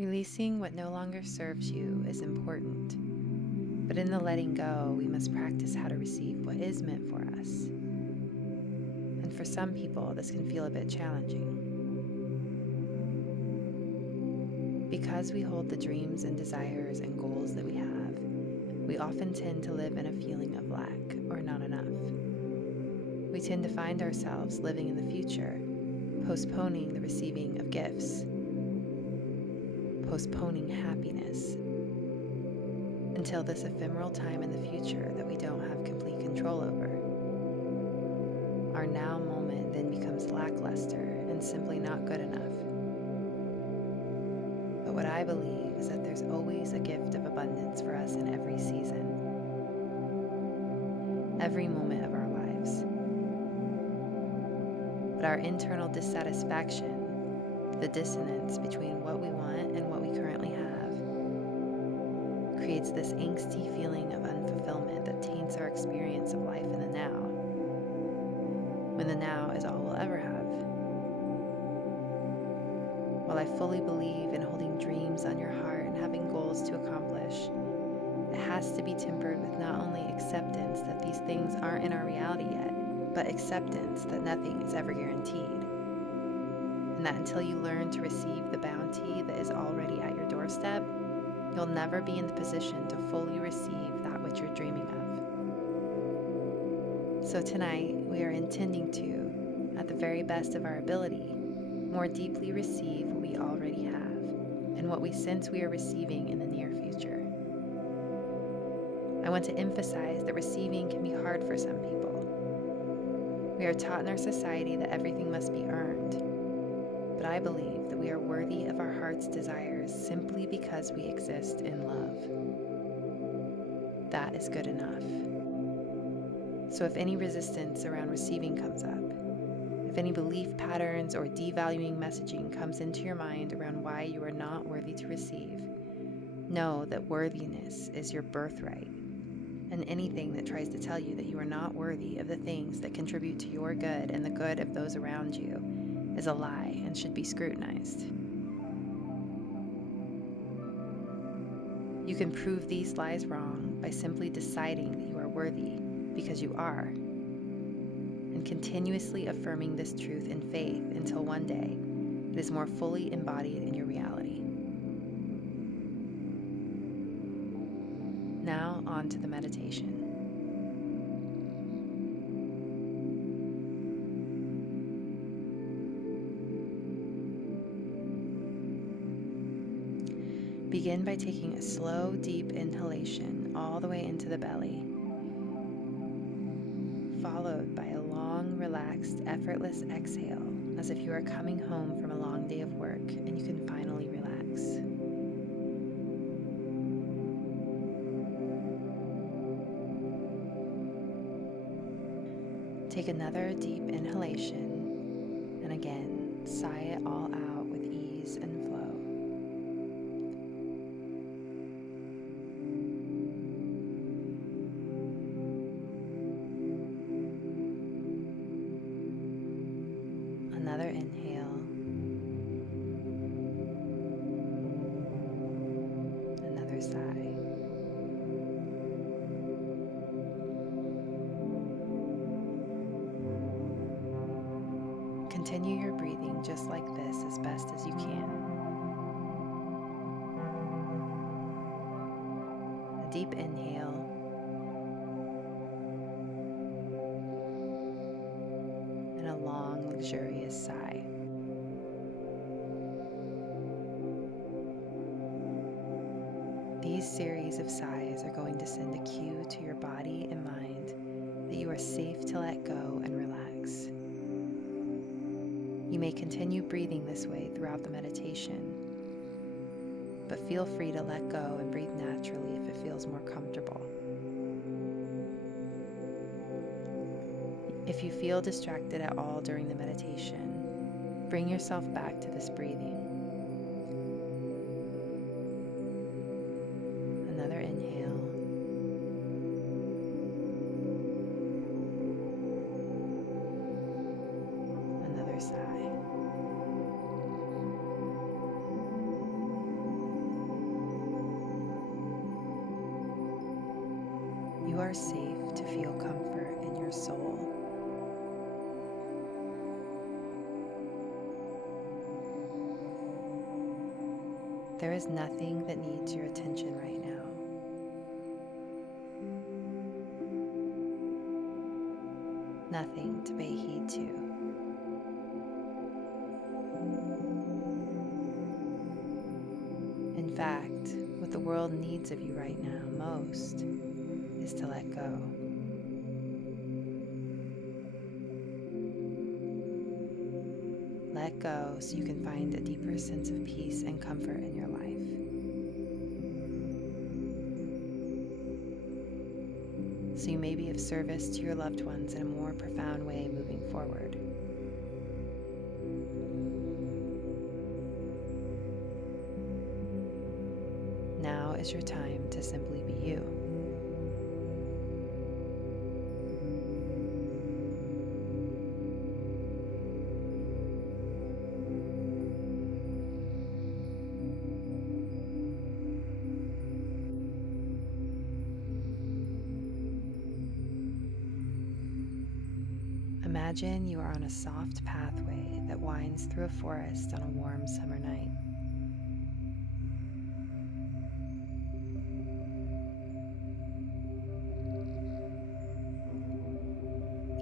Releasing what no longer serves you is important, but in the letting go, we must practice how to receive what is meant for us. And for some people, this can feel a bit challenging. Because we hold the dreams and desires and goals that we have, we often tend to live in a feeling of lack or not enough. We tend to find ourselves living in the future, postponing the receiving of gifts, postponing happiness, until this ephemeral time in the future that we don't have complete control over. Our now moment then becomes lackluster and simply not good enough. But what I believe is that there's always a gift of abundance for us in every season, every moment of our lives. But our internal dissatisfaction, the dissonance between what we want and what we currently have, creates this angsty feeling of unfulfillment that taints our experience of life in the now, when the now is all we'll ever have. While I fully believe in holding dreams on your heart and having goals to accomplish, it has to be tempered with not only acceptance that these things aren't in our reality yet, but acceptance that nothing is ever guaranteed. And that until you learn to receive the bounty that is already at your doorstep, you'll never be in the position to fully receive that which you're dreaming of. So tonight, we are intending to, at the very best of our ability, more deeply receive what we already have and what we sense we are receiving in the near future. I want to emphasize that receiving can be hard for some people. We are taught in our society that everything must be earned, but I believe that we are worthy of our heart's desires simply because we exist in love. That is good enough. So if any resistance around receiving comes up, if any belief patterns or devaluing messaging comes into your mind around why you are not worthy to receive, know that worthiness is your birthright, and anything that tries to tell you that you are not worthy of the things that contribute to your good and the good of those around you is a lie and should be scrutinized. You can prove these lies wrong by simply deciding that you are worthy because you are, and continuously affirming this truth in faith until one day it is more fully embodied in your reality. Now on to the meditation. Begin by taking a slow, deep inhalation all the way into the belly, followed by a long, relaxed, effortless exhale, as if you are coming home from a long day of work and you can finally relax. Take another deep inhalation, and again, sigh it all out with ease and flow. Another inhale, another sigh. Continue your breathing just like this as best as you can. A deep inhale, and a long, luxurious sigh. These series of sighs are going to send a cue to your body and mind that you are safe to let go and relax. You may continue breathing this way throughout the meditation, but feel free to let go and breathe naturally if it feels more comfortable. If you feel distracted at all during the meditation, bring yourself back to this breathing. Another inhale. Another sigh. are safe to feel comfort in your soul. There is nothing that needs your attention right now. Nothing to pay heed to. In fact, what the world needs of you right now most is to let go. Let go so you can find a deeper sense of peace and comfort in your life. So you may be of service to your loved ones in a more profound way moving forward. Now is your time to simply be you. Imagine you are on a soft pathway that winds through a forest on a warm summer night.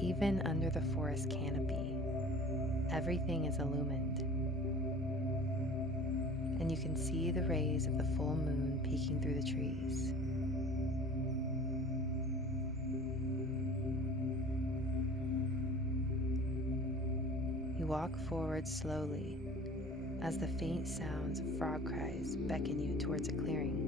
Even under the forest canopy, everything is illumined, and you can see the rays of the full moon peeking through the trees. You walk forward slowly as the faint sounds of frog cries beckon you towards a clearing.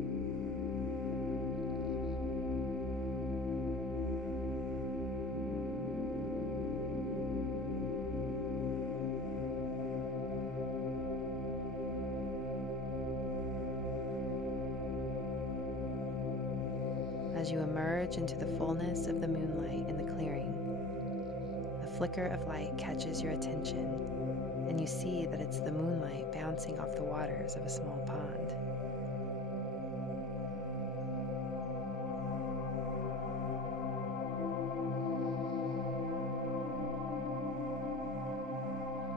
As you emerge into the fullness of the moonlight in the clearing, a flicker of light catches your attention, and you see that it's the moonlight bouncing off the waters of a small pond.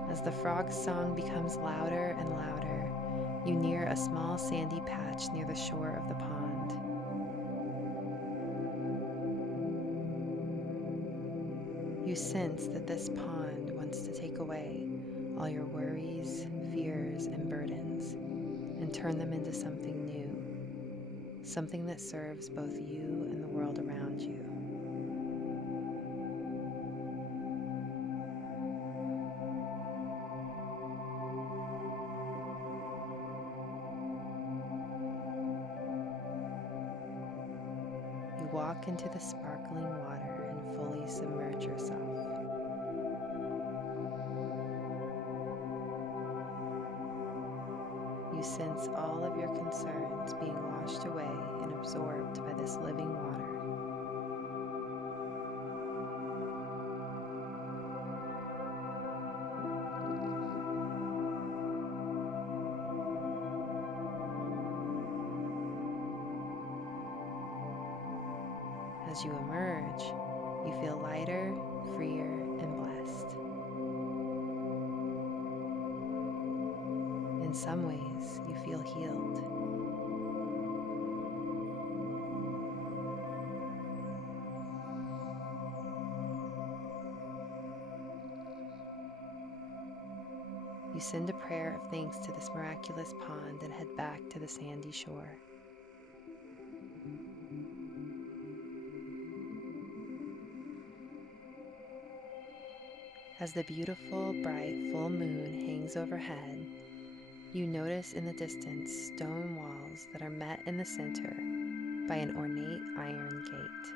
As the frog's song becomes louder and louder, you near a small sandy patch near the shore of the pond. You sense that this pond wants to take away all your worries, fears, and burdens and turn them into something new, something that serves both you and the world around you. You walk into the sparkling water and fully submerge yourself. You sense all of your concerns being washed away and absorbed by this living water. As you emerge, you feel lighter, freer, and blessed. In some ways, you feel healed. You send a prayer of thanks to this miraculous pond and head back to the sandy shore. As the beautiful, bright, full moon hangs overhead, you notice in the distance stone walls that are met in the center by an ornate iron gate.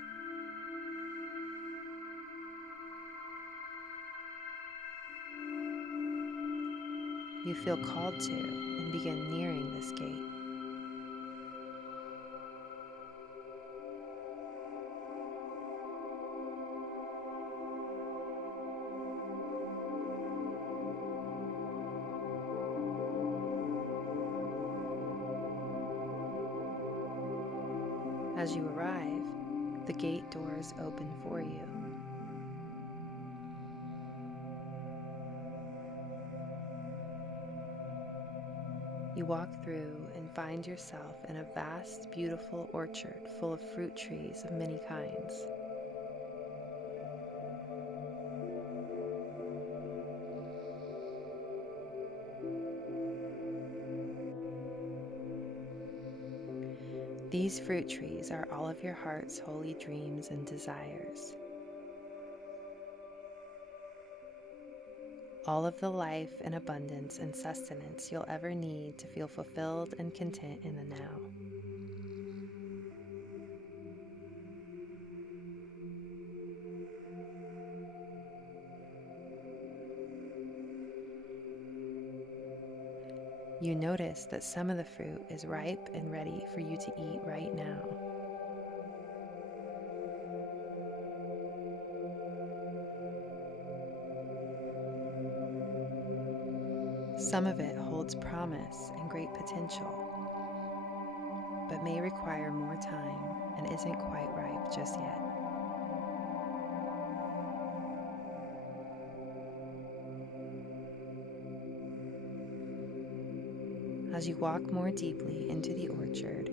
You feel called to and begin nearing this gate. As you arrive, The gate doors open for you. You walk through and find yourself in a vast, beautiful orchard full of fruit trees of many kinds. These fruit trees are all of your heart's holy dreams and desires. All of the life and abundance and sustenance you'll ever need to feel fulfilled and content in the now. You notice that some of the fruit is ripe and ready for you to eat right now. Some of it holds promise and great potential, but may require more time and isn't quite ripe just yet. As you walk more deeply into the orchard,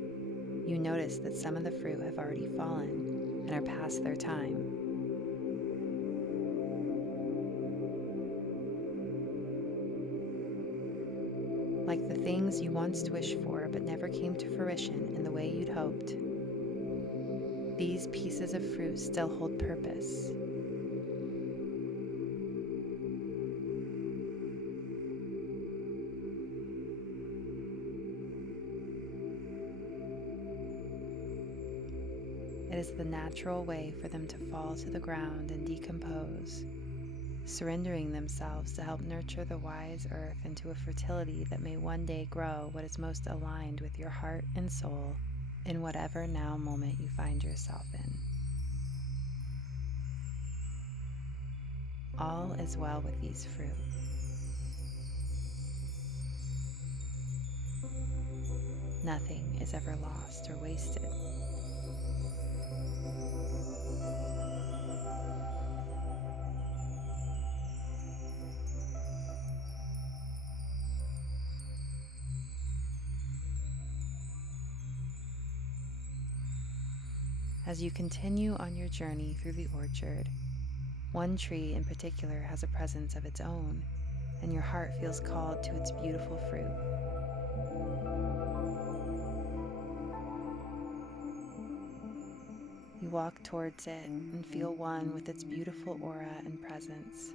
you notice that some of the fruit have already fallen and are past their time. Like the things you once wished for but never came to fruition in the way you'd hoped, these pieces of fruit still hold purpose. It is the natural way for them to fall to the ground and decompose, surrendering themselves to help nurture the wise earth into a fertility that may one day grow what is most aligned with your heart and soul in whatever now moment you find yourself in. All is well with these fruit. Nothing is ever lost or wasted. As you continue on your journey through the orchard, one tree in particular has a presence of its own, and your heart feels called to its beautiful fruit. You walk towards it and feel one with its beautiful aura and presence.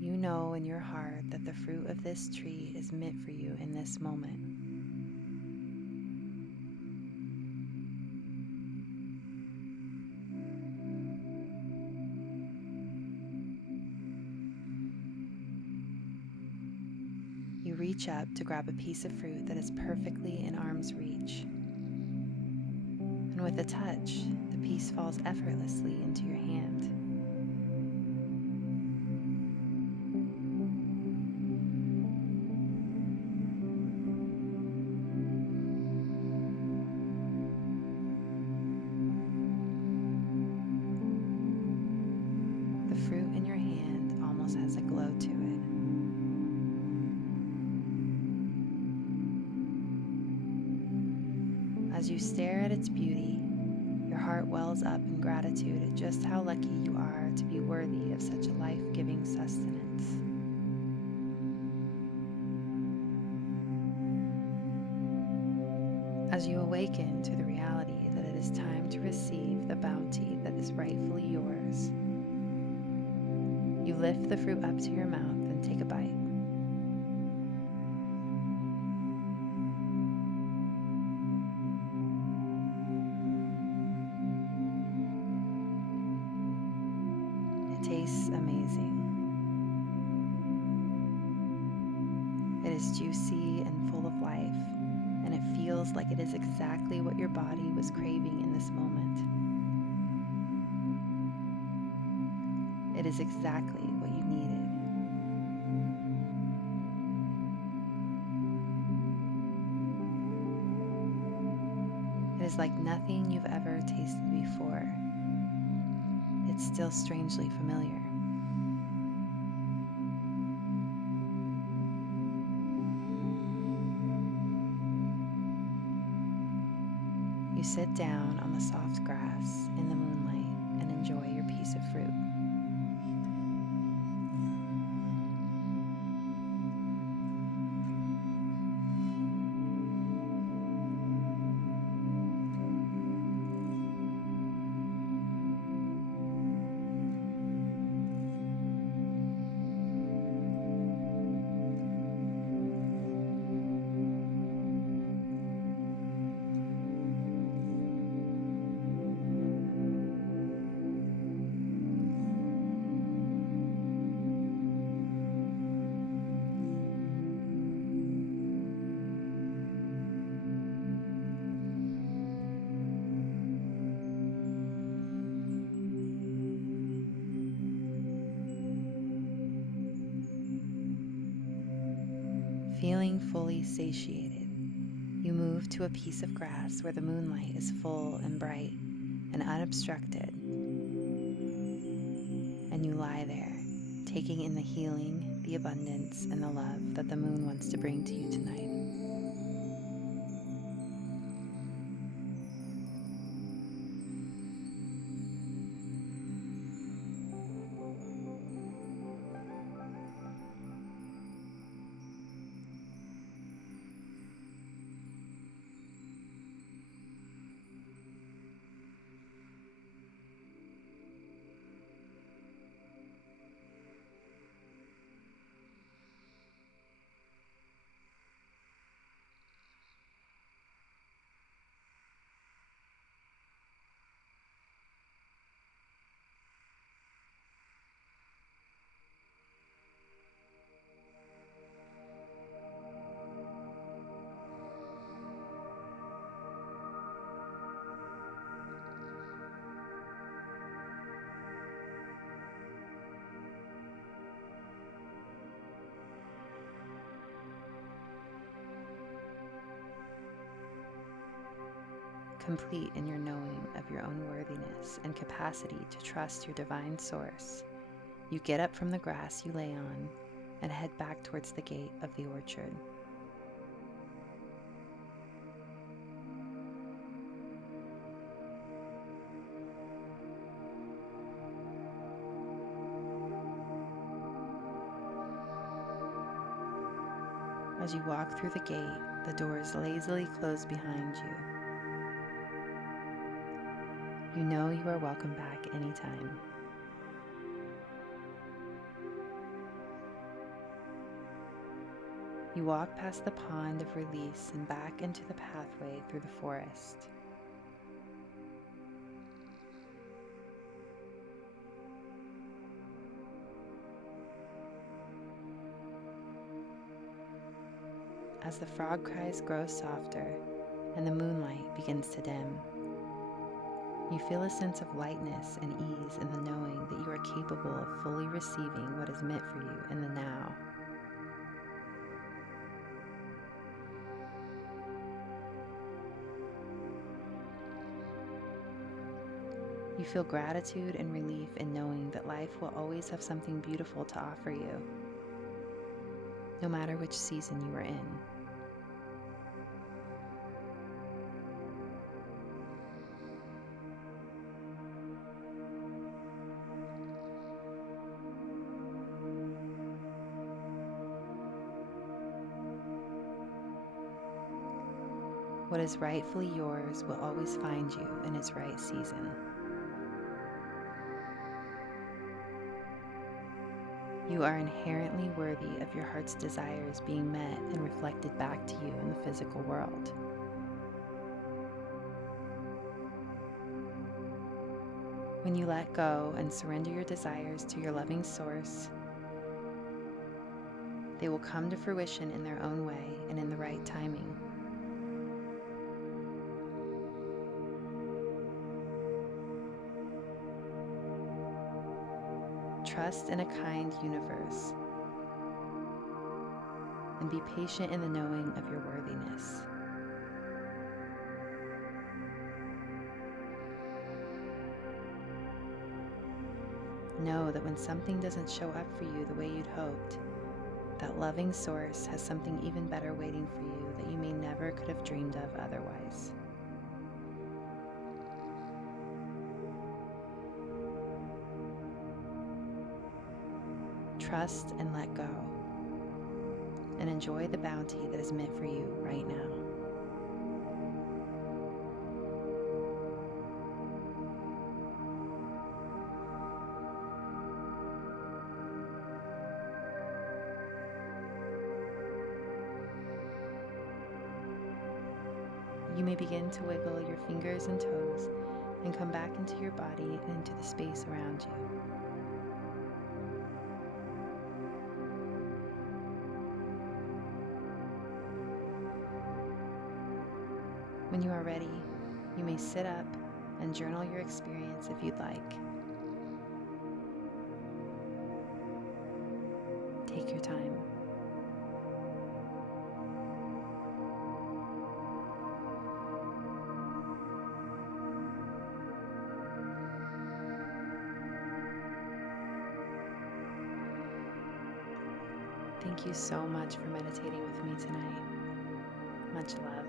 You know in your heart that the fruit of this tree is meant for you in this moment. You reach up to grab a piece of fruit that is perfectly in arm's reach. And with a touch, the piece falls effortlessly into your hand. The fruit in your hand almost has a glow to it. As you stare at its beauty, your heart wells up in gratitude at just how lucky you are to be worthy of such a life-giving sustenance. As you awaken to the reality that it is time to receive the bounty that is rightfully yours, you lift the fruit up to your mouth and take a bite. It tastes amazing. It is juicy and full of life, and it feels like it is exactly what your body was craving in this moment. It is exactly what you needed. is like nothing you've ever tasted before. It's still strangely familiar. You sit down on the soft grass in the moonlight and enjoy your piece of fruit. Feeling fully satiated, you move to a piece of grass where the moonlight is full and bright and unobstructed, and you lie there, taking in the healing, the abundance, and the love that the moon wants to bring to you tonight. Complete in your knowing of your own worthiness and capacity to trust your divine source, you get up from the grass you lay on and head back towards the gate of the orchard. As you walk through the gate, the doors lazily close behind you. You know you are welcome back anytime. You walk past the pond of release and back into the pathway through the forest. As the frog cries grow softer and the moonlight begins to dim, you feel a sense of lightness and ease in the knowing that you are capable of fully receiving what is meant for you in the now. You feel gratitude and relief in knowing that life will always have something beautiful to offer you, no matter which season you are in. What is rightfully yours will always find you in its right season. You are inherently worthy of your heart's desires being met and reflected back to you in the physical world. When you let go and surrender your desires to your loving source, they will come to fruition in their own way and in the right timing. Trust in a kind universe and be patient in the knowing of your worthiness. Know that when something doesn't show up for you the way you'd hoped, that loving source has something even better waiting for you that you may never could have dreamed of otherwise. Trust and let go, and enjoy the bounty that is meant for you right now. You may begin to wiggle your fingers and toes and come back into your body and into the space around you. When you are ready, you may sit up and journal your experience if you'd like. Take your time. Thank you so much for meditating with me tonight. Much love.